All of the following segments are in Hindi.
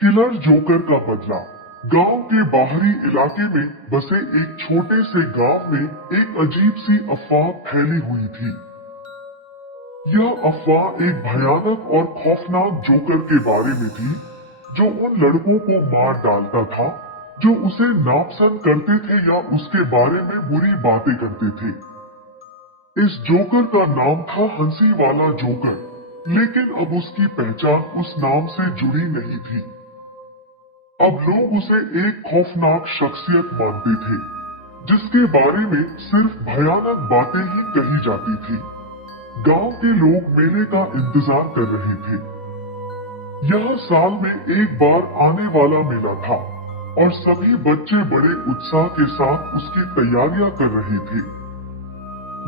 किलर जोकर का बदला। गांव के बाहरी इलाके में बसे एक छोटे से गांव में एक अजीब सी अफवाह फैली हुई थी। यह अफवाह एक भयानक और खौफनाक जोकर के बारे में थी, जो उन लड़कों को मार डालता था जो उसे नापसंद करते थे या उसके बारे में बुरी बातें करते थे। इस जोकर का नाम था हंसी वाला जोकर, लेकिन अब उसकी पहचान उस नाम से जुड़ी नहीं थी। अब लोग उसे एक खौफनाक शख्सियत मानते थे, जिसके बारे में सिर्फ भयानक बातें ही कही जाती थी। गांव के लोग मेले का इंतजार कर रहे थे। यह साल में एक बार आने वाला मेला था और सभी बच्चे बड़े उत्साह के साथ उसकी तैयारियां कर रहे थे।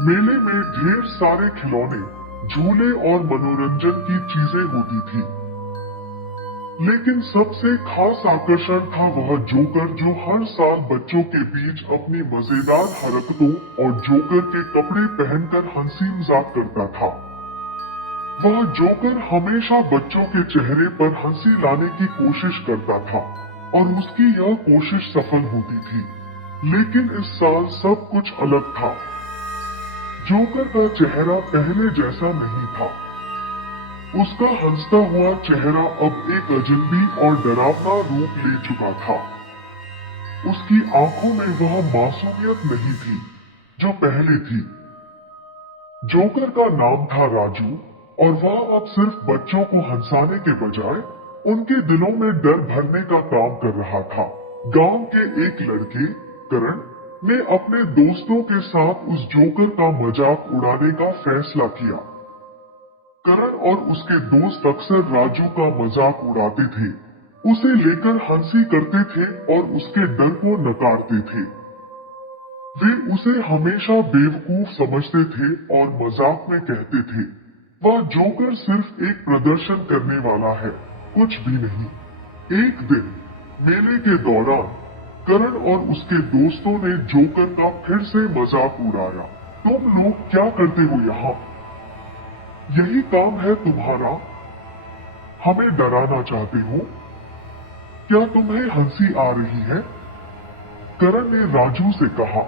मेले में ढेर सारे खिलौने, झूले और मनोरंजन की चीजें होती थी, लेकिन सबसे खास आकर्षण था वह जोकर जो हर साल बच्चों के बीच अपनी मजेदार हरकतों और जोकर के कपड़े पहनकर हंसी मजाक करता था। वह जोकर हमेशा बच्चों के चेहरे पर हंसी लाने की कोशिश करता था और उसकी यह कोशिश सफल होती थी। लेकिन इस साल सब कुछ अलग था। जोकर का चेहरा पहले जैसा नहीं था। उसका हंसता हुआ चेहरा अब एक अजनबी और डरावना रूप ले चुका था। उसकी आंखों में वह मासूमियत नहीं थी जो पहले थी। जोकर का नाम था राजू और वह अब सिर्फ बच्चों को हंसाने के बजाय उनके दिलों में डर भरने का काम कर रहा था। गांव के एक लड़के करण ने अपने दोस्तों के साथ उस जोकर का मजाक उड़ाने का फैसला किया। करण और उसके दोस्त अक्सर राजू का मजाक उड़ाते थे, उसे लेकर हंसी करते थे और उसके डर को नकारते थे। वे उसे हमेशा बेवकूफ समझते थे और मजाक में कहते थे, वह जोकर सिर्फ एक प्रदर्शन करने वाला है, कुछ भी नहीं। एक दिन मेले के दौरान करण और उसके दोस्तों ने जोकर का फिर से मजाक उड़ाया। तुम लोग क्या करते हो यहाँ? यही काम है तुम्हारा? हमें डराना चाहते हो? क्या तुम्हें हंसी आ रही है? करण ने राजू से कहा।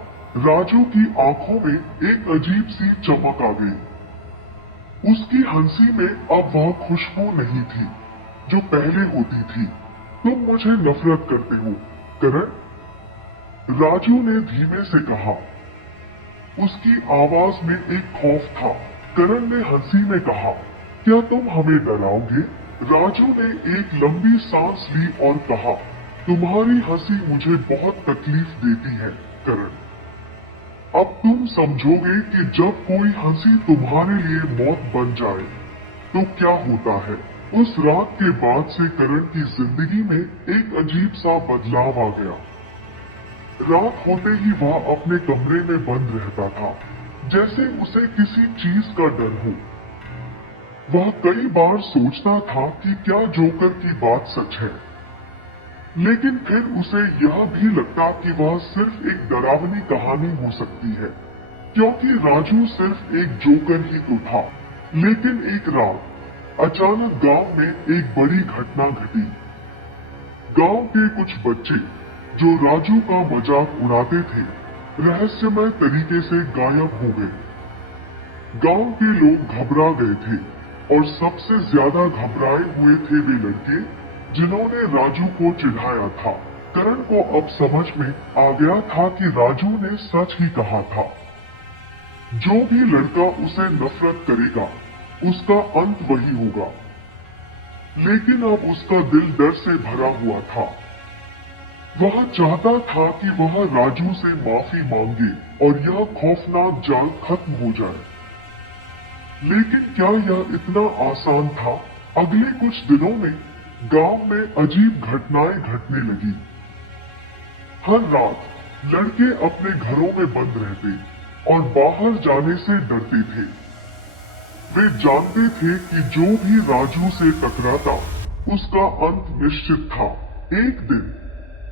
राजू की आंखों में एक अजीब सी चमक आ गई। उसकी हंसी में अब वह खुशबू नहीं थी जो पहले होती थी। तुम मुझे नफरत करते हो, करण? राजू ने धीमे से कहा। उसकी आवाज में एक खौफ था। करण ने हंसी में कहा, क्या तुम हमें डराओगे? राजू ने एक लंबी सांस ली और कहा, तुम्हारी हंसी मुझे बहुत तकलीफ देती है, करण। अब तुम समझोगे कि जब कोई हंसी तुम्हारे लिए मौत बन जाए तो क्या होता है। उस रात के बाद से करण की जिंदगी में एक अजीब सा बदलाव आ गया। रात होते ही वह अपने कमरे में बंद रहता था, जैसे उसे किसी चीज का डर हो। वह कई बार सोचता था कि क्या जोकर की बात सच है, लेकिन फिर उसे यह भी लगता कि वह सिर्फ एक डरावनी कहानी हो सकती है, क्योंकि राजू सिर्फ एक जोकर ही तो था। लेकिन एक रात अचानक गांव में एक बड़ी घटना घटी। गांव के कुछ बच्चे जो राजू का मजाक उड़ाते थे, रहस्यमय तरीके से गायब हो गए। गांव के लोग घबरा गए थे और सबसे ज्यादा घबराए हुए थे वे लड़के जिन्होंने राजू को चिढ़ाया था। करण को अब समझ में आ गया था कि राजू ने सच ही कहा था। जो भी लड़का उसे नफरत करेगा, उसका अंत वही होगा। लेकिन अब उसका दिल डर से भरा हुआ था। वह चाहता था कि वह राजू से माफी मांगे और यह खौफनाक जाल खत्म हो जाए। लेकिन क्या यह इतना आसान था? अगले कुछ दिनों में गांव में अजीब घटनाएं घटने लगी। हर रात लड़के अपने घरों में बंद रहते और बाहर जाने से डरते थे। वे जानते थे कि जो भी राजू से टकराता, उसका अंत निश्चित था। एक दिन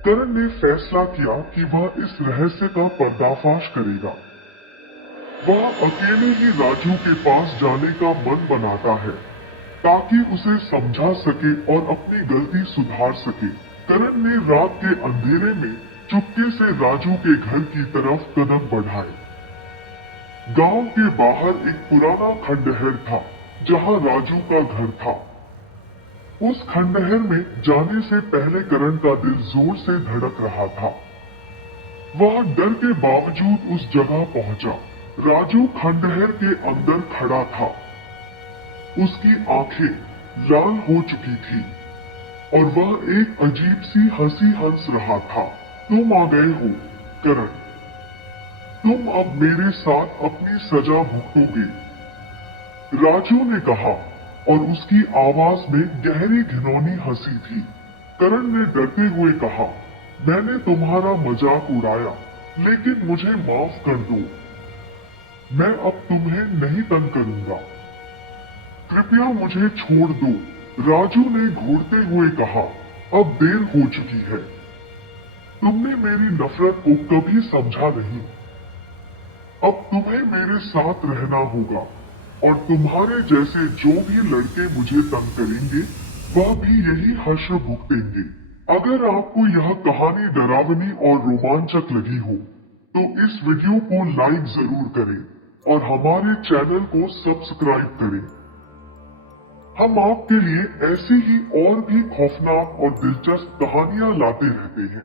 करण ने फैसला किया कि वह इस रहस्य का पर्दाफाश करेगा। वह अकेले ही राजू के पास जाने का मन बनाता है। ताकि उसे समझा सके और अपनी गलती सुधार सके। करण ने रात के अंधेरे में चुपके से राजू के घर की तरफ कदम बढ़ाए। गांव के बाहर एक पुराना खंडहर था जहां राजू का घर था। उस खंडहर में जाने से पहले करण का दिल जोर से धड़क रहा था। वह डर के बावजूद उस जगह पहुंचा। राजू खंडहर के अंदर खड़ा था। उसकी आंखें लाल हो चुकी थी और वह एक अजीब सी हंसी हंस रहा था। तुम आ गए हो करण, तुम अब मेरे साथ अपनी सजा भुगतोगे, राजू ने कहा और उसकी आवाज में गहरी घिनौनी हंसी थी। करण ने डरते हुए कहा, मैंने तुम्हारा मजाक उड़ाया, लेकिन मुझे माफ कर दो। मैं अब तुम्हें नहीं तंग करूंगा, कृपया मुझे छोड़ दो, राजू ने घूरते हुए कहा। अब देर हो चुकी है, तुमने मेरी नफरत को कभी समझा नहीं। अब तुम्हें मेरे साथ रहना होगा और तुम्हारे जैसे जो भी लड़के मुझे तंग करेंगे वह भी यही हश्र भुगतेंगे। अगर आपको यह कहानी डरावनी और रोमांचक लगी हो तो इस वीडियो को लाइक जरूर करें और हमारे चैनल को सब्सक्राइब करें। हम आपके लिए ऐसी ही और भी खौफनाक और दिलचस्प कहानियां लाते रहते हैं।